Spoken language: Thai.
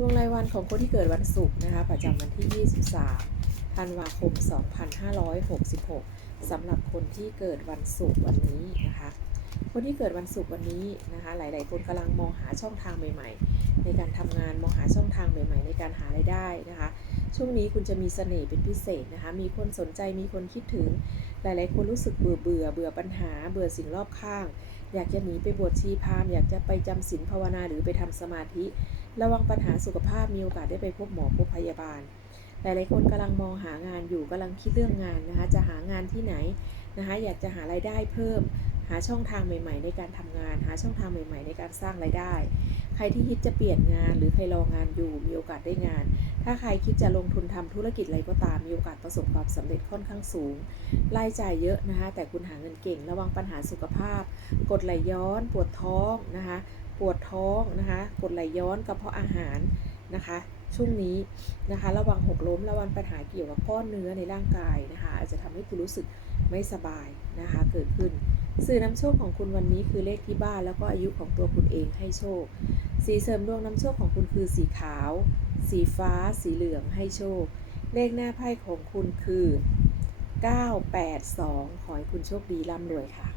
ดวงรายวันของคนที่เกิดวันศุกร์นะคะ ประจำวันที่ 23 ธันวาคม 2566 สำหรับคนที่เกิดวันศุกร์วันนี้นะคะ คนที่เกิดวันศุกร์วันนี้นะคะหลาย ๆ คนกำลังมองหาช่องทางใหม่ ๆ ในการทำงานมองหาช่องทางใหม่ ๆ ในการหารายได้นะคะ ช่วงนี้คุณจะมีเสน่ห์เป็นพิเศษนะคะมีคนสนใจมีคนคิดถึง หลาย ๆ คนรู้สึกเบื่อเบื่อเบื่อปัญหา เบื่อสิ่งรอบข้าง อยากจะหนีไปบวชชีพามอยากจะไปจำศีลภาวนาหรือไปทำสมาธิ ระวังปัญหาสุขภาพมีโอกาสได้ไปพบหมอพบพยาบาลหลายๆคนกำลังมองหางานอยู่กำลังคิดเรื่องงานนะคะ จะหางานที่ไหนนะคะ อยากจะหารายได้เพิ่ม หาช่องทางใหม่ ๆ ในการทำงาน หาช่องทางใหม่ ๆ ในการสร้างรายได้ ใครที่คิดจะเปลี่ยนงานหรือใครรองานอยู่มีโอกาสได้งาน ถ้าใครคิดจะลงทุนทำธุรกิจอะไรก็ตามมีโอกาสประสบความสำเร็จค่อนข้างสูง รายจ่ายเยอะนะคะ แต่คุณหาเงินเก่ง ระวังปัญหาสุขภาพ กดไหลย้อน ปวดท้องนะคะ ปวดท้องนะคะ กดไหลย้อนกระเพาะอาหารนะคะช่วงนี้นะคะระวังหกล้มระวังปัญหาเกี่ยวกับก้อนเนื้อในร่างกายนะคะอาจจะทำให้คุณรู้สึกไม่สบายนะคะเกิดขึ้น สื่อนำโชคของคุณวันนี้คือเลขที่บ้านแล้วก็อายุของตัวคุณเองให้โชค สีเสริมดวงนำโชคของคุณคือสีขาว สีฟ้า สีเหลืองให้โชค เลขหน้าไพ่ของคุณคือ 982 ขอให้คุณโชคดีร่ำรวยค่ะ